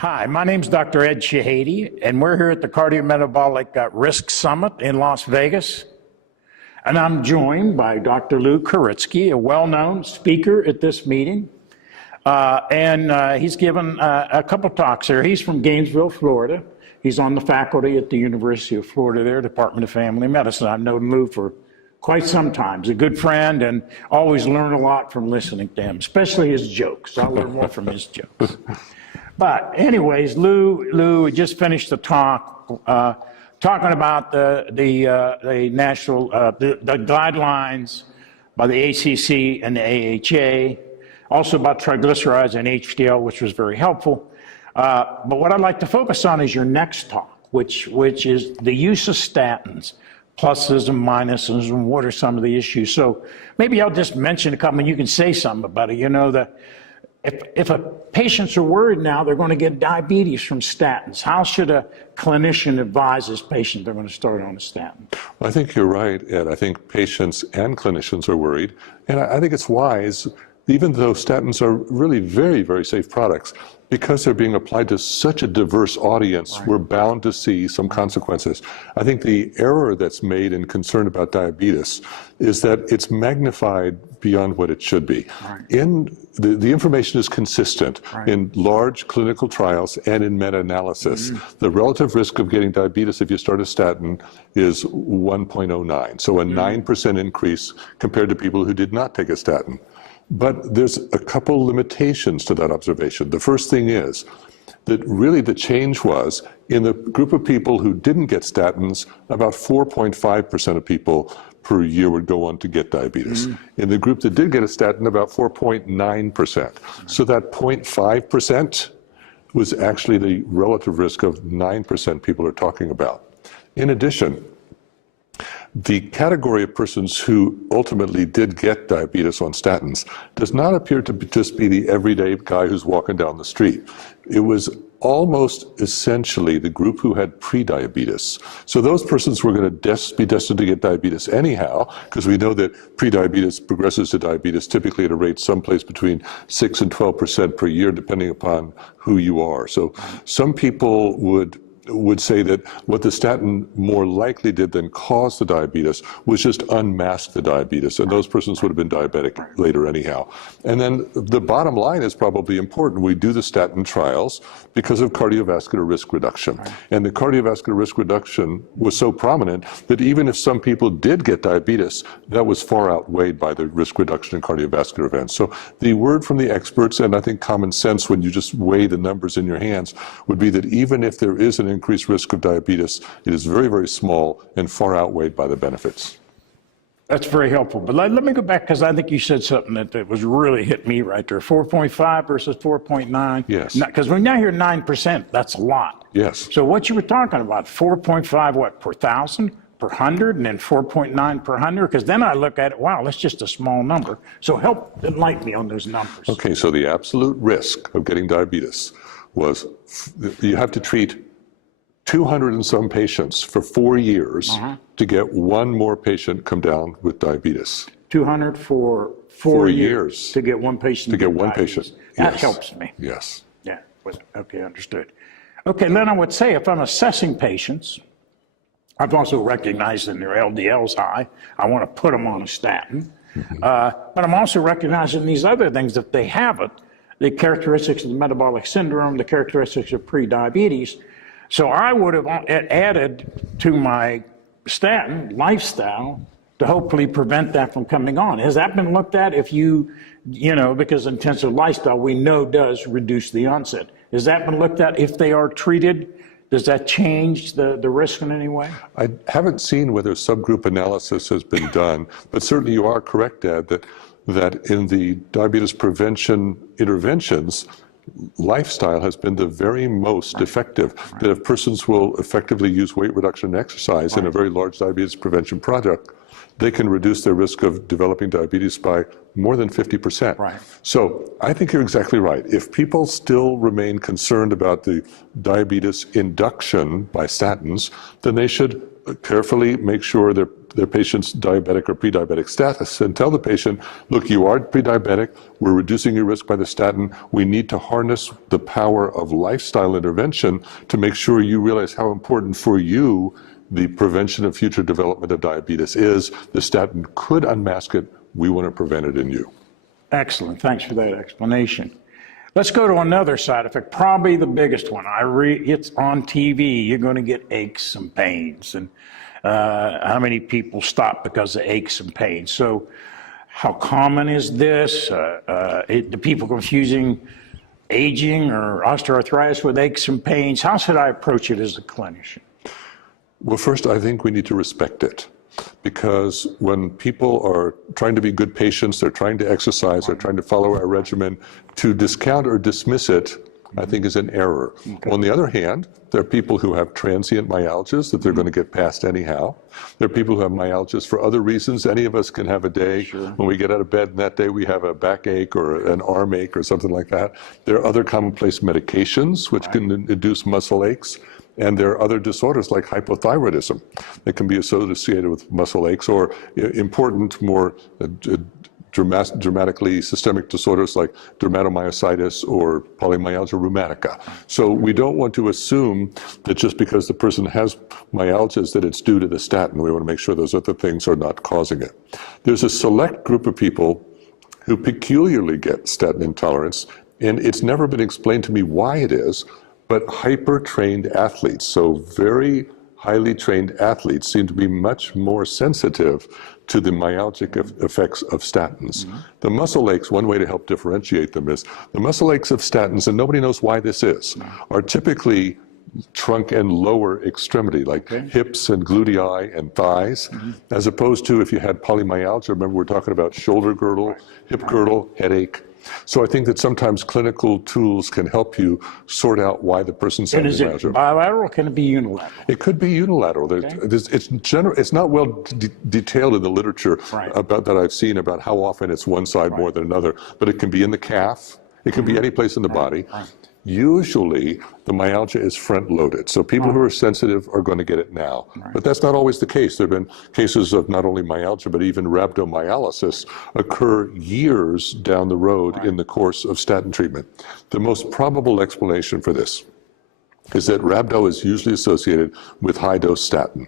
Hi, my name's Dr. Ed Shahady, and we're here at the Cardiometabolic Risk Summit in Las Vegas. And I'm joined by Dr. Lou Koritsky, a well-known speaker at this meeting. He's given a couple talks here. He's from Gainesville, Florida. He's on the faculty at the University of Florida there, Department of Family Medicine. I've known Lou for quite some time. He's a good friend and always learn a lot from listening to him, especially his jokes. I learn more from his jokes. But anyways, Lou just finished the talk talking about the national the guidelines by the ACC and the AHA, also about triglycerides and HDL, which was very helpful. But what I'd like to focus on is your next talk, which is the use of statins, pluses and minuses, and what are some of the issues. So maybe I'll just mention a couple, and you can say something about it. You know, if patients are worried now they're going to get diabetes from statins, how should a clinician advise his patient they're going to start on a statin? Well, I think you're right, Ed. I think patients and clinicians are worried. And I think it's wise, even though statins are really very, very safe products, because they're being applied to such a diverse audience, right, we're bound to see some consequences. I think the error that's made in concern about diabetes is that it's magnified beyond what it should be. Right. The information is consistent, right, in large clinical trials and in meta-analysis. Mm-hmm. The relative risk of getting diabetes if you start a statin is 1.09, so a 9% increase compared to people who did not take a statin. But there's a couple limitations to that observation. The first thing is that really the change was in the group of people who didn't get statins, about 4.5% of people per year would go on to get diabetes. Mm-hmm. In the group that did get a statin, about 4.9%. So that 0.5% was actually the relative risk of 9% people are talking about. In addition, the category of persons who ultimately did get diabetes on statins does not appear to just be the everyday guy who's walking down the street. It was almost essentially the group who had prediabetes. So those persons were going to be destined to get diabetes anyhow, because we know that prediabetes progresses to diabetes typically at a rate someplace between 6 and 12% per year, depending upon who you are. So some people would say that what the statin more likely did than cause the diabetes was just unmask the diabetes, and those persons would have been diabetic later anyhow. And then the bottom line is probably important. We do the statin trials because of cardiovascular risk reduction. And the cardiovascular risk reduction was so prominent that even if some people did get diabetes, that was far outweighed by the risk reduction in cardiovascular events. So the word from the experts, and I think common sense when you just weigh the numbers in your hands, would be that even if there is an increased risk of diabetes, it is very, very small and far outweighed by the benefits. That's very helpful. But let me go back, because I think you said something that was really hit me right there. 4.5 versus 4.9. Yes. Because when I hear 9%, that's a lot. Yes. So what you were talking about, 4.5, what, per thousand, per 100, and then 4.9 per 100? Because then I look at it, wow, that's just a small number. So help enlighten me on those numbers. Okay, so the absolute risk of getting diabetes was you have to treat 200 and some patients for 4 years to get one more patient come down with diabetes. 200 for four years to get one patient. To get one patient. That Yes. helps me. Yes. Yeah. Okay, understood. Okay, then I would say if I'm assessing patients, I've also recognized that their LDL's high. I want to put them on a statin. But I'm also recognizing these other things, if they have it, the characteristics of the metabolic syndrome, the characteristics of prediabetes. So I would have added to my statin lifestyle to hopefully prevent that from coming on. Has that been looked at? If you know, because intensive lifestyle we know does reduce the onset. Has that been looked at? If they are treated, does that change the risk in any way? I haven't seen whether subgroup analysis has been done, but certainly you are correct, Ed, that in the diabetes prevention interventions, lifestyle has been the very most effective. That if persons will effectively use weight reduction and exercise in a very large diabetes prevention project, they can reduce their risk of developing diabetes by more than 50%. Right. So I think you're exactly right. If people still remain concerned about the diabetes induction by statins, then they should carefully make sure they're their patient's diabetic or pre-diabetic status and tell the patient, look, you are pre-diabetic, we're reducing your risk by the statin, we need to harness the power of lifestyle intervention to make sure you realize how important for you the prevention of future development of diabetes is. The statin could unmask it, we want to prevent it in you. Excellent, thanks for that explanation. Let's go to another side effect, probably the biggest one. It's on TV. You're going to get aches and pains. And how many people stop because of aches and pains? So how common is this? Do people confusing aging or osteoarthritis with aches and pains? How should I approach it as a clinician? Well, first, I think we need to respect it. Because when people are trying to be good patients, they're trying to exercise, they're trying to follow our regimen, to discount or dismiss it, I think is an error. Okay. On the other hand, there are people who have transient myalgias that they're going to get past anyhow. There are people who have myalgias for other reasons. Any of us can have a day when we get out of bed and that day we have a backache or an arm ache or something like that. There are other commonplace medications which can induce muscle aches. And there are other disorders like hypothyroidism that can be associated with muscle aches, or important, more dramatically systemic disorders like dermatomyositis or polymyalgia rheumatica. So we don't want to assume that just because the person has myalgias that it's due to the statin. We want to make sure those other things are not causing it. There's a select group of people who peculiarly get statin intolerance, and it's never been explained to me why it is, but hyper-trained athletes, so very highly trained athletes, seem to be much more sensitive to the myalgic effects of statins. The muscle aches, one way to help differentiate them is, the muscle aches of statins, and nobody knows why this is, are typically trunk and lower extremity, like hips and glutei and thighs, as opposed to if you had polymyalgia, remember we're talking about shoulder girdle, hip girdle, headache. So I think that sometimes clinical tools can help you sort out why the person's having myalgia. Is it bilateral or can it be unilateral? It could be unilateral. It's not well detailed in the literature about that I've seen about how often it's one side more than another, but it can be in the calf. It can be any place in the body. Usually, the myalgia is front-loaded, so people who are sensitive are going to get it now. But that's not always the case. There have been cases of not only myalgia, but even rhabdomyolysis occur years down the road in the course of statin treatment. The most probable explanation for this is that rhabdo is usually associated with high-dose statin,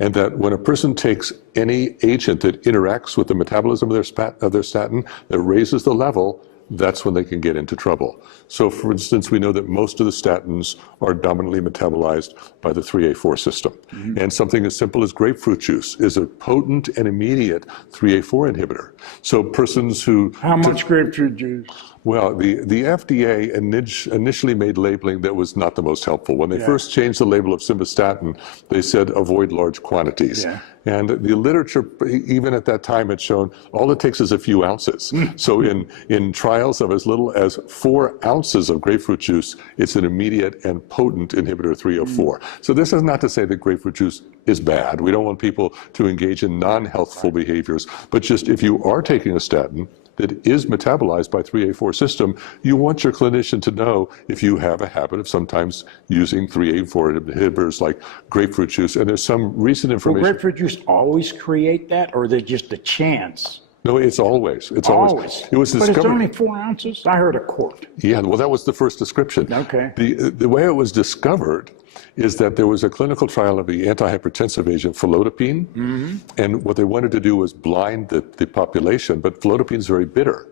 and that when a person takes any agent that interacts with the metabolism of their statin, that raises the level, that's when they can get into trouble. So for instance, we know that most of the statins are dominantly metabolized by the 3A4 system. And something as simple as grapefruit juice is a potent and immediate 3A4 inhibitor. So persons who... How much grapefruit juice? Well, the FDA initially made labeling that was not the most helpful. When they first changed the label of simvastatin, they said avoid large quantities. And the literature, even at that time, had shown all it takes is a few ounces. So in trials of as little as 4 ounces of grapefruit juice, it's an immediate and potent inhibitor of 304. So this is not to say that grapefruit juice is bad. We don't want people to engage in non-healthful behaviors. But just if you are taking a statin that is metabolized by 3A4 system, you want your clinician to know if you have a habit of sometimes using 3A4 inhibitors like grapefruit juice. And there's some recent information. Will grapefruit juice always create that, or is it just a chance? No, it's always. It's always. It was discovered. But it's only 4 ounces? I heard a quart. Yeah, well, that was the first description. Okay. The way it was discovered is that there was a clinical trial of the antihypertensive agent falodipine, and what they wanted to do was blind the population, but falodipine is very bitter.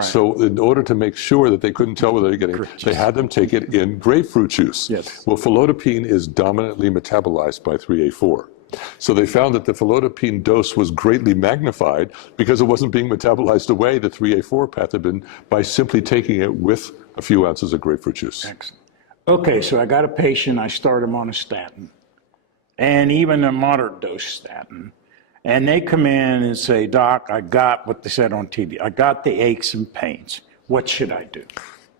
So in order to make sure that they couldn't tell whether they're getting, they had them take it in grapefruit juice. Well, falodipine is dominantly metabolized by 3A4. So they found that the falodipine dose was greatly magnified because it wasn't being metabolized away, the 3A4 pathogen, by simply taking it with a few ounces of grapefruit juice. Excellent. Okay, so I got a patient, I start him on a statin, and even a moderate dose statin, and they come in and say, Doc, I got what they said on TV. I got the aches and pains. What should I do?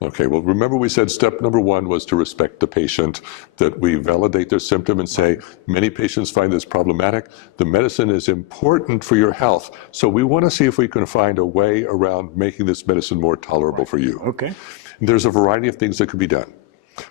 Okay, well, remember we said step number 1 was to respect the patient, that we validate their symptom and say, many patients find this problematic. The medicine is important for your health, so we want to see if we can find a way around making this medicine more tolerable for you. Okay. There's a variety of things that could be done.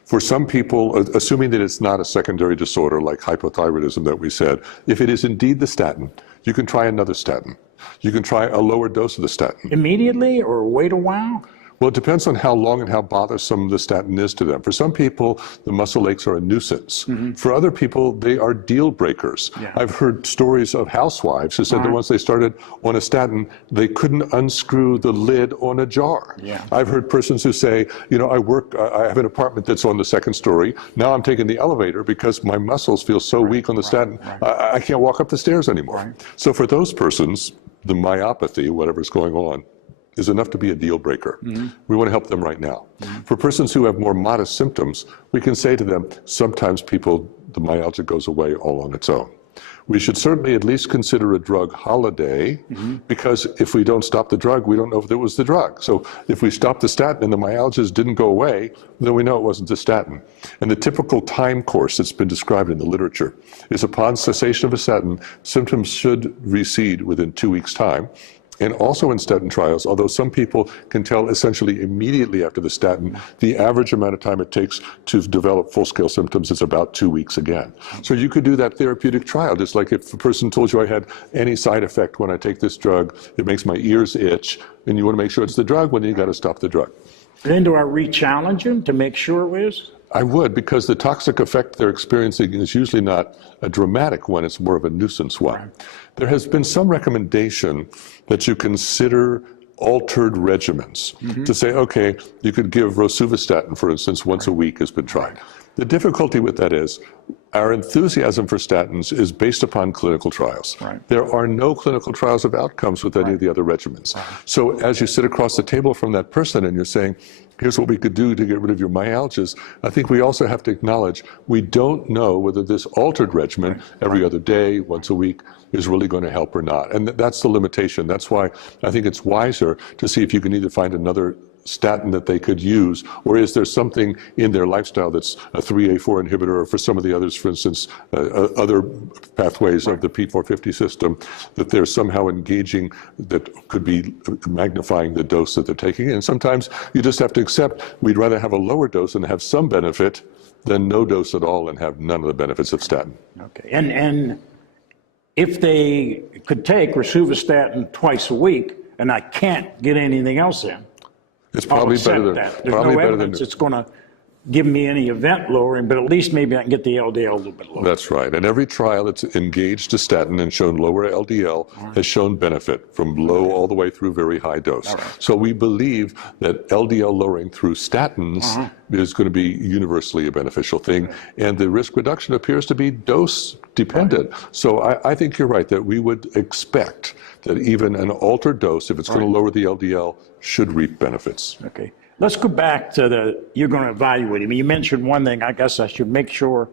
For some people, assuming that it's not a secondary disorder like hypothyroidism that we said, if it is indeed the statin, you can try another statin. You can try a lower dose of the statin. Immediately or wait a while? Well, it depends on how long and how bothersome the statin is to them. For some people, the muscle aches are a nuisance. For other people, they are deal breakers. Yeah. I've heard stories of housewives who said that once they started on a statin, they couldn't unscrew the lid on a jar. Yeah. I've heard persons who say, you know, I have an apartment that's on the second story. Now I'm taking the elevator because my muscles feel so weak on the statin, I can't walk up the stairs anymore. So for those persons, the myopathy, whatever's going on, is enough to be a deal breaker. We want to help them right now. For persons who have more modest symptoms, we can say to them, sometimes the myalgia goes away all on its own. We should certainly at least consider a drug holiday, because if we don't stop the drug, we don't know if it was the drug. So if we stop the statin and the myalgias didn't go away, then we know it wasn't the statin. And the typical time course that's been described in the literature is upon cessation of a statin, symptoms should recede within 2 weeks' time. And also in statin trials, although some people can tell essentially immediately after the statin, the average amount of time it takes to develop full-scale symptoms is about 2 weeks again. So you could do that therapeutic trial, just like if a person told you I had any side effect when I take this drug, it makes my ears itch, and you want to make sure it's the drug, well, then you got to stop the drug. Then do I re-challenge them to make sure it is? I would, because the toxic effect they're experiencing is usually not a dramatic one, it's more of a nuisance one. There has been some recommendation that you consider altered regimens to say, okay, you could give rosuvastatin, for instance, once a week has been tried. The difficulty with that is our enthusiasm for statins is based upon clinical trials. There are no clinical trials of outcomes with any of the other regimens. So as you sit across the table from that person and you're saying, here's what we could do to get rid of your myalgias, I think we also have to acknowledge we don't know whether this altered regimen every other day, once a week, is really going to help or not. And that's the limitation. That's why I think it's wiser to see if you can either find another statin that they could use, or is there something in their lifestyle that's a 3A4 inhibitor, or for some of the others, for instance, other pathways of the P450 system, that they're somehow engaging that could be magnifying the dose that they're taking. And sometimes you just have to accept we'd rather have a lower dose and have some benefit than no dose at all and have none of the benefits of statin. Okay, and if they could take rosuvastatin twice a week and I can't get anything else in, it's probably better than that. There's no evidence it's going to give me any event lowering, but at least maybe I can get the LDL a little bit lower. That's right. And every trial that's engaged a statin and shown lower LDL has shown benefit from low all the way through very high dose. So we believe that LDL lowering through statins is going to be universally a beneficial thing. And the risk reduction appears to be dose dependent. So I think you're right that we would expect that even an altered dose, if it's going to lower the LDL, should reap benefits. Okay. Let's go back to you're going to evaluate him. You mentioned one thing, I guess I should make sure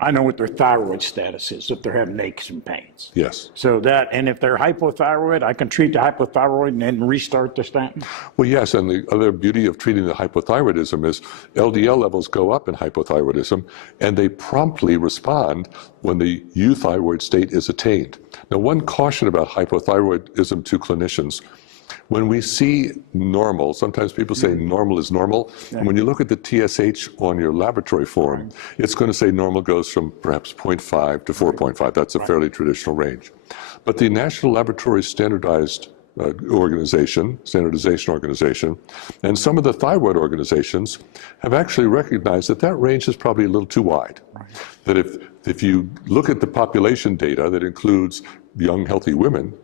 I know what their thyroid status is, if they're having aches and pains. Yes. So and if they're hypothyroid, I can treat the hypothyroid and then restart the statin? Well, yes, and the other beauty of treating the hypothyroidism is LDL levels go up in hypothyroidism, and they promptly respond when the euthyroid state is attained. Now, one caution about hypothyroidism to clinicians: when we see normal, sometimes people say normal is normal. And when you look at the TSH on your laboratory form, it's going to say normal goes from perhaps 0.5 to 4.5. That's a fairly traditional range. But the National Laboratory Standardization Organization, and some of the thyroid organizations have actually recognized that that range is probably a little too wide. That if you look at the population data that includes young, healthy women,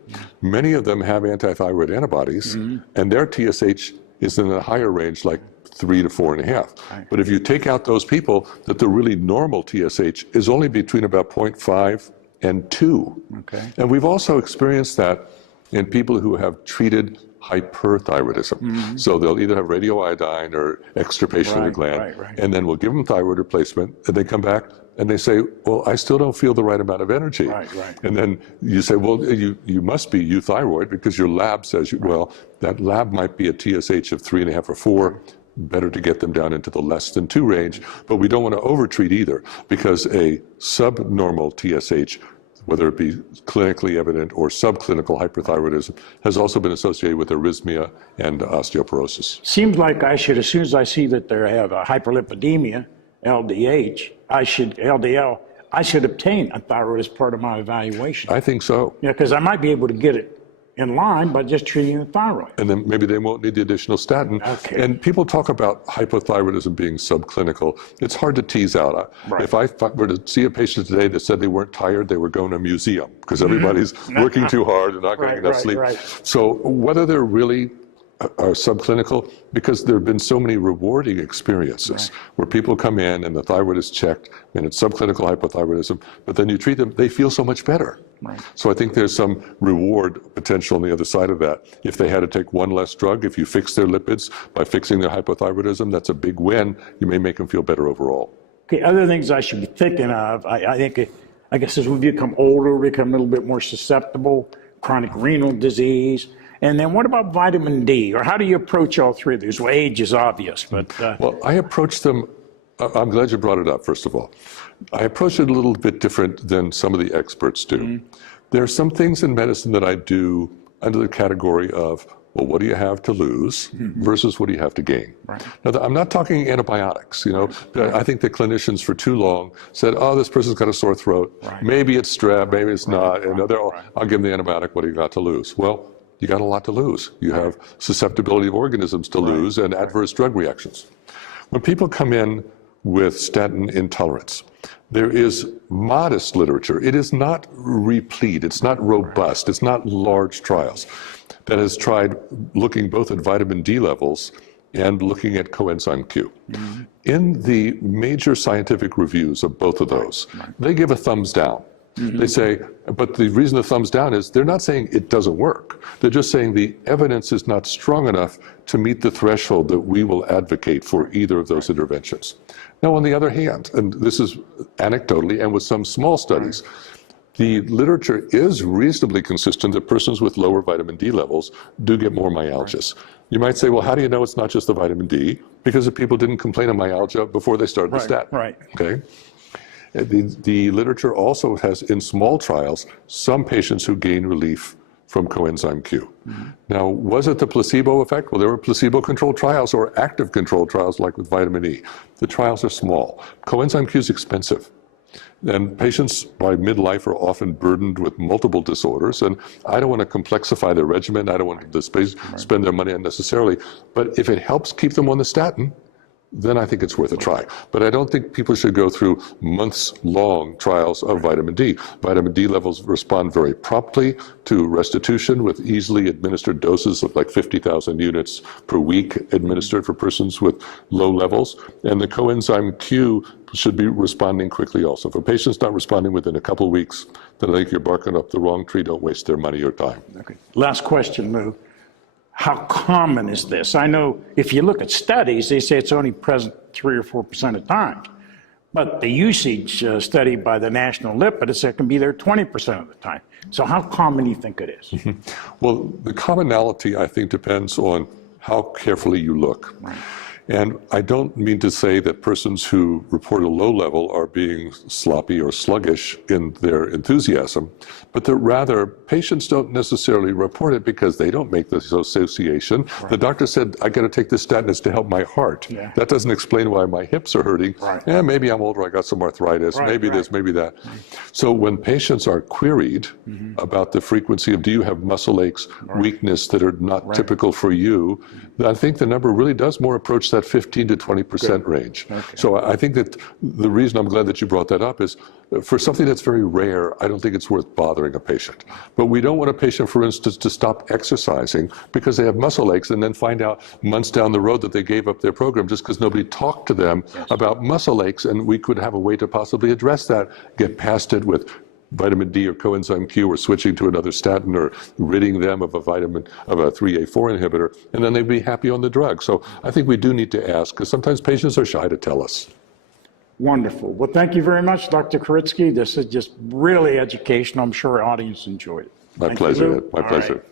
many of them have anti-thyroid antibodies, and their TSH is in a higher range, like 3 to 4.5. But if you take out those people, that the really normal TSH is only between about 0.5 and 2. And we've also experienced that in people who have treated hyperthyroidism. So they'll either have radioiodine or extirpation of the gland, and then we'll give them thyroid replacement, and they come back and they say, well, I still don't feel the right amount of energy. And then you say, well, you must be euthyroid because your lab says, well, that lab might be a TSH of 3.5 or 4. Better to get them down into the less than 2 range, but we don't want to overtreat either, because a subnormal TSH whether it be clinically evident or subclinical hyperthyroidism, has also been associated with arrhythmia and osteoporosis. Seems like I should, as soon as I see that they have a hyperlipidemia, LDL, I should obtain a thyroid as part of my evaluation. I think so. Yeah, because I might be able to get it in line by just treating the thyroid. And then maybe they won't need the additional statin. Okay. And people talk about hypothyroidism being subclinical. It's hard to tease out. Right. If I were to see a patient today that said they weren't tired, they were going to a museum because everybody's working too hard and not getting enough sleep. Right. So whether they're really are subclinical, because there have been so many rewarding experiences where people come in and the thyroid is checked and it's subclinical hypothyroidism, but then you treat them, they feel so much better. Right. So I think there's some reward potential on the other side of that. If they had to take one less drug, if you fix their lipids by fixing their hypothyroidism, that's a big win. You may make them feel better overall. Okay, other things I should be thinking of, I guess as we become older, we become a little bit more susceptible, chronic renal disease. And then what about vitamin D? Or how do you approach all three of these? Well, age is obvious, but... Well, I approach them, I'm glad you brought it up, first of all. I approach it a little bit different than some of the experts do. There are some things in medicine that I do under the category of, well, what do you have to lose versus what do you have to gain? Right. Now, I'm not talking antibiotics, you know. I think the clinicians for too long said, oh, this person's got a sore throat. Maybe it's strep, maybe it's not. And I'll give them the antibiotic, what do you got to lose? Well, you got a lot to lose. You have susceptibility of organisms to lose and adverse drug reactions. When people come in with statin intolerance, there is modest literature. It is not replete, it's not robust, it's not large trials that has tried looking both at vitamin D levels and looking at coenzyme Q. In the major scientific reviews of both of those, they give a thumbs down. They say, but the reason the thumbs down is they're not saying it doesn't work. They're just saying the evidence is not strong enough to meet the threshold that we will advocate for either of those interventions. Now, on the other hand, and this is anecdotally and with some small studies, the literature is reasonably consistent that persons with lower vitamin D levels do get more myalgias. You might say, well, how do you know it's not just the vitamin D? Because the people didn't complain of myalgia before they started the statin. Okay. The literature also has, in small trials, some patients who gain relief from coenzyme Q. Now, was it the placebo effect? Well, there were placebo-controlled trials or active controlled trials like with vitamin E. The trials are small. Coenzyme Q is expensive. And patients by midlife are often burdened with multiple disorders. And I don't want to complexify their regimen. I don't want them to spend their money unnecessarily. But if it helps keep them on the statin, then I think it's worth a try. But I don't think people should go through months-long trials of vitamin D. Vitamin D levels respond very promptly to restitution with easily administered doses of like 50,000 units per week administered for persons with low levels. And the coenzyme Q should be responding quickly also. If a patient's not responding within a couple of weeks, then I think you're barking up the wrong tree. Don't waste their money or time. Okay. Last question, Lou. How common is this? I know if you look at studies, they say it's only present 3 or 4% of time. But the usage study by the National Lipid, it said it can be there 20% of the time. So how common do you think it is? Well, the commonality, I think, depends on how carefully you look. And I don't mean to say that persons who report a low level are being sloppy or sluggish in their enthusiasm, but that rather patients don't necessarily report it because they don't make this association. The doctor said, I got to take this statin, it's to help my heart. That doesn't explain why my hips are hurting. Maybe I'm older, I got some arthritis, maybe this, maybe that. So when patients are queried about the frequency of, do you have muscle aches, weakness that are not typical for you, I think the number really does more approach that 15 to 20% range. So I think that the reason I'm glad that you brought that up is for something that's very rare, I don't think it's worth bothering a patient. But we don't want a patient, for instance, to stop exercising because they have muscle aches and then find out months down the road that they gave up their program just because nobody talked to them about muscle aches, and we could have a way to possibly address that, get past it with vitamin D or coenzyme Q or switching to another statin or ridding them of a 3A4 inhibitor, and then they'd be happy on the drug. So I think we do need to ask, because sometimes patients are shy to tell us. Wonderful. Well, thank you very much, Dr. Koritsky. This is just really educational. I'm sure our audience enjoyed it. My pleasure. My pleasure.